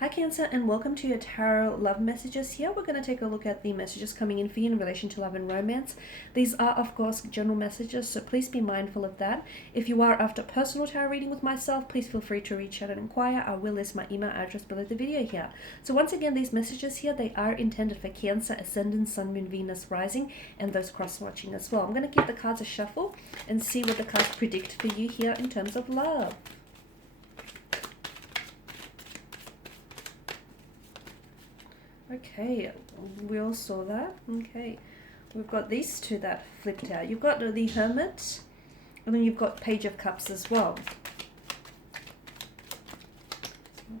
Hi Cancer, and welcome to your tarot love messages. Here we're going to take a look at the messages coming in for you in relation to love and romance. These are of course general messages, so please be mindful of that. If you are after personal tarot reading with myself, please feel free to reach out and inquire. I will list my email address below the video here. So once again, these messages here, they are intended for Cancer, Ascendant, Sun, Moon, Venus, Rising, and those cross-watching as well. I'm going to give the cards a shuffle and see what the cards predict for you here in terms of love. Okay, we all saw that. Okay, we've got these two that flipped out. You've got the Hermit, and then you've got Page of Cups as well.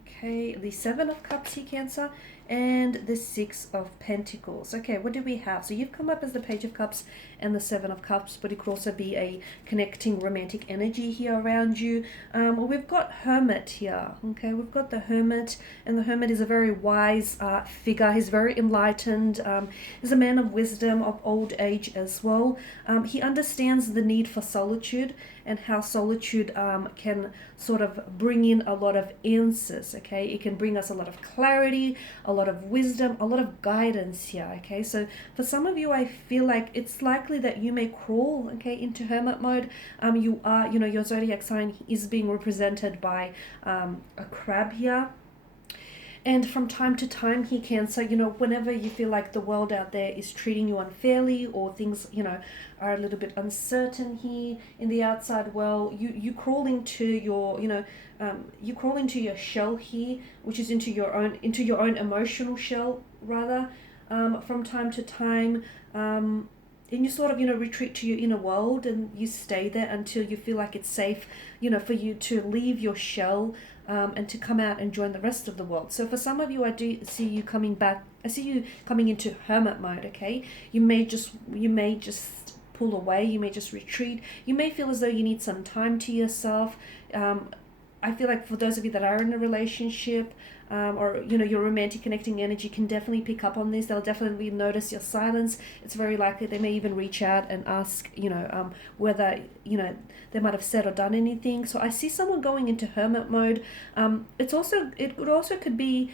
Okay, the Seven of Cups here, Cancer, and the Six of Pentacles. Okay, what do we have? So you've come up as the Page of Cups and the Seven of Cups, but it could also be a connecting romantic energy here around you. We've got Hermit here. Okay, we've got the Hermit, and the Hermit is a very wise figure. He's very enlightened. He's a man of wisdom, of old age as well. He understands the need for solitude and how solitude can sort of bring in a lot of answers. Okay, it can bring us a lot of clarity, a lot of wisdom, a lot of guidance here. Okay, so for some of you, I feel like it's likely that you may crawl, okay, into hermit mode. You are, your zodiac sign is being represented by a crab here. And from time to time, he can. So, whenever you feel like the world out there is treating you unfairly, or things, are a little bit uncertain here in the outside world, you crawl into your, you crawl into your shell here, which is into your own emotional shell, rather, from time to time. And you sort of, retreat to your inner world, and you stay there until you feel like it's safe, for you to leave your shell, and to come out and join the rest of the world. So for some of you, I do see you coming back. I see you coming into hermit mode, okay? You may just pull away. You may just retreat. You may feel as though you need some time to yourself. I feel like for those of you that are in a relationship, or your romantic connecting energy can definitely pick up on this. They'll definitely notice your silence. It's very likely they may even reach out and ask, whether they might have said or done anything. So I see someone going into hermit mode. It could be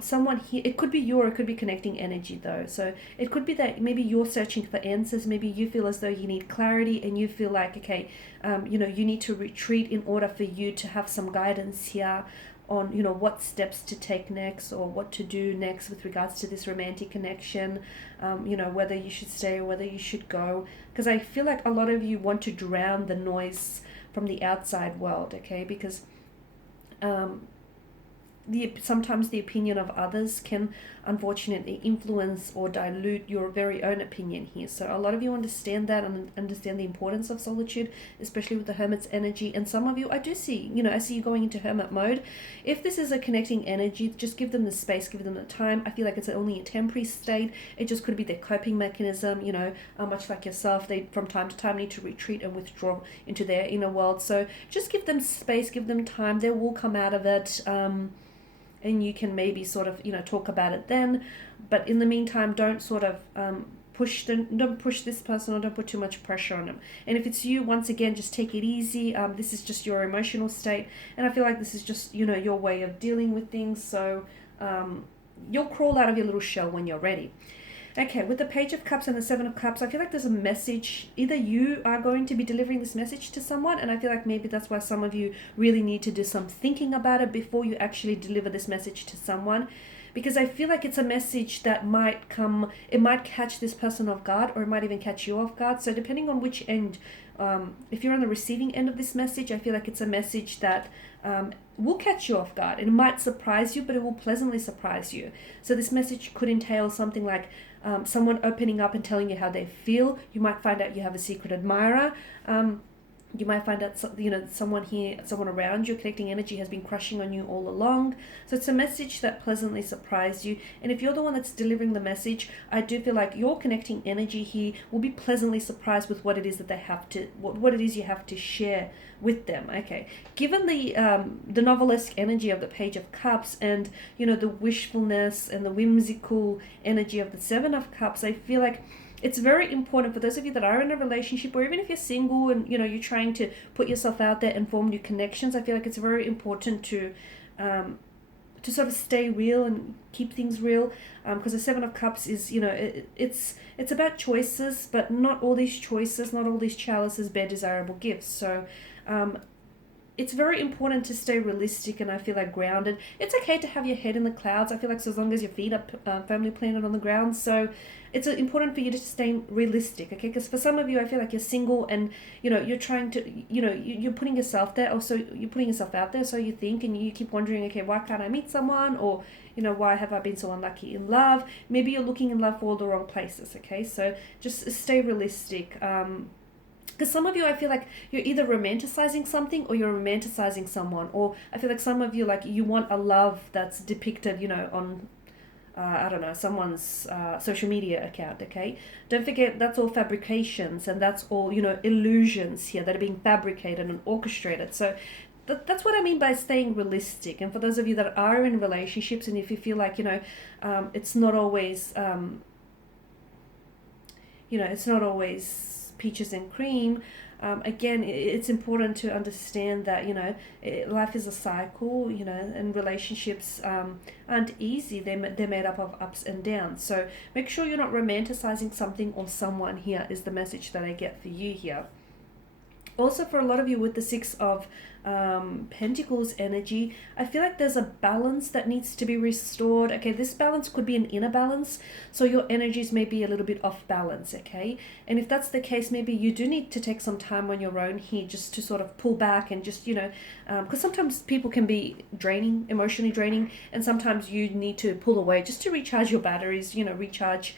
someone here. It could be you, or it could be connecting energy though. So it could be that maybe you're searching for answers. Maybe you feel as though you need clarity, and you feel like, okay, you need to retreat in order for you to have some guidance here on what steps to take next, or what to do next with regards to this romantic connection, whether you should stay or whether you should go, because I feel like a lot of you want to drown the noise from the outside world, okay, because sometimes the opinion of others can unfortunately influence or dilute your very own opinion here. So a lot of you understand that and understand the importance of solitude, especially with the hermit's energy. And some of you, I do see, I see you going into hermit mode. If this is a connecting energy, just give them the space, give them the time. I feel like it's only a temporary state. It just could be their coping mechanism, much like yourself. They from time to time need to retreat and withdraw into their inner world. So just give them space, give them time. They will come out of it. And you can maybe sort of, talk about it then. But in the meantime, don't sort of don't push this person, or don't put too much pressure on them. And if it's you, once again, just take it easy. This is just your emotional state. And I feel like this is just, your way of dealing with things. So you'll crawl out of your little shell when you're ready. Okay, with the Page of Cups and the Seven of Cups, I feel like there's a message. Either you are going to be delivering this message to someone, and I feel like maybe that's why some of you really need to do some thinking about it before you actually deliver this message to someone. Because I feel like it's a message that might come, it might catch this person off guard, or it might even catch you off guard. So depending on which end, if you're on the receiving end of this message, I feel like it's a message that will catch you off guard. It might surprise you, but it will pleasantly surprise you. So this message could entail something like someone opening up and telling you how they feel. You might find out you have a secret admirer. You might find out, someone around you, connecting energy, has been crushing on you all along. So it's a message that pleasantly surprised you. And if you're the one that's delivering the message, I do feel like your connecting energy here will be pleasantly surprised with what it is that they have to, what it is you have to share with them. Okay, given the novelesque energy of the Page of Cups, and the wishfulness and the whimsical energy of the Seven of Cups, I feel like it's very important for those of you that are in a relationship, or even if you're single and you're trying to put yourself out there and form new connections. I feel like it's very important to to sort of stay real and keep things real, because the Seven of Cups is, you know, it's about choices, but not all these choices, not all these chalices bear desirable gifts. So it's very important to stay realistic and I feel like grounded. It's okay to have your head in the clouds. I feel like so as long as your feet are firmly planted on the ground. So it's important for you to stay realistic, okay? Because for some of you, I feel like you're single and, you know, you're trying to, you know, you're putting yourself there. Also, you're putting yourself out there, so you think, and you keep wondering, okay, why can't I meet someone? Or, you know, why have I been so unlucky in love? Maybe you're looking in love for all the wrong places, okay? So just stay realistic. Because some of you, I feel like you're either romanticizing something or you're romanticizing someone. Or I feel like some of you, like, you want a love that's depicted, you know, on, I don't know, someone's social media account, okay? Don't forget, that's all fabrications and that's all, you know, illusions here that are being fabricated and orchestrated. So that's what I mean by staying realistic. And for those of you that are in relationships, and if you feel like, you know, it's not always, you know, it's not always peaches and cream, again, it's important to understand that, you know, life is a cycle, you know, and relationships aren't easy. They're made up of ups and downs. So make sure you're not romanticizing something or someone here is the message that I get for you here. Also, for a lot of you with the Six of Pentacles energy, I feel like there's a balance that needs to be restored. Okay, this balance could be an inner balance, so your energies may be a little bit off balance, okay? And if that's the case, maybe you do need to take some time on your own here just to sort of pull back and just, you know, because sometimes people can be draining, emotionally draining, and sometimes you need to pull away just to recharge your batteries, you know, recharge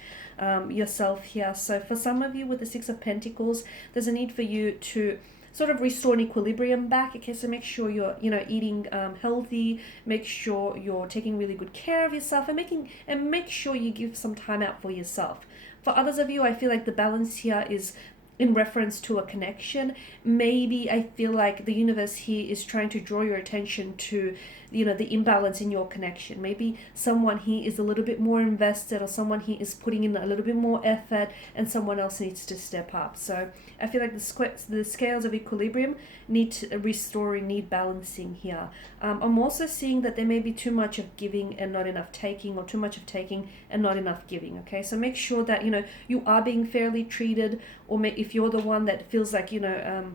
yourself here. So for some of you with the Six of Pentacles, there's a need for you to sort of restore an equilibrium back. Okay, so make sure you're, you know, eating healthy, make sure you're taking really good care of yourself, and make sure you give some time out for yourself. For others of you, I feel like the balance here is in reference to a connection. Maybe I feel like the universe here is trying to draw your attention to, you know, the imbalance in your connection. Maybe someone here is a little bit more invested, or someone here is putting in a little bit more effort, and someone else needs to step up. So I feel like the scales of equilibrium need restoring, need balancing here. I'm also seeing that there may be too much of giving and not enough taking, or too much of taking and not enough giving. Okay, so make sure that, you know, you are being fairly treated, or if you're the one that feels like, you know,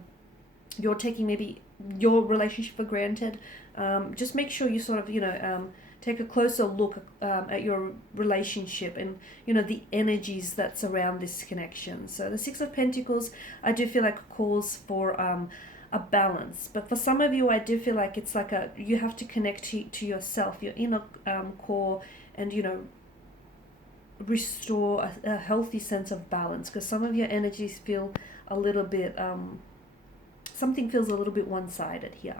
you're taking maybe your relationship for granted, just make sure you sort of, you know, take a closer look at your relationship and, you know, the energies that surround this connection. So the Six of Pentacles, I do feel like calls for a balance, but for some of you, I do feel like it's like you have to connect to yourself, your inner core, and, you know, restore a healthy sense of balance, because some of your energies feel a little bit something feels a little bit one-sided here.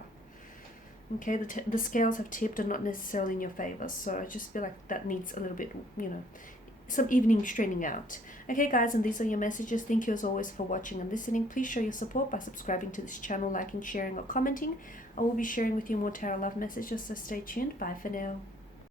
Okay, the scales have tipped and not necessarily in your favor, so I just feel like that needs a little bit, you know, some evening straightening out. Okay guys, and these are your messages. Thank you as always for watching and listening. Please show your support by subscribing to this channel, liking, sharing, or commenting. I will be sharing with you more tarot love messages, so stay tuned. Bye for now.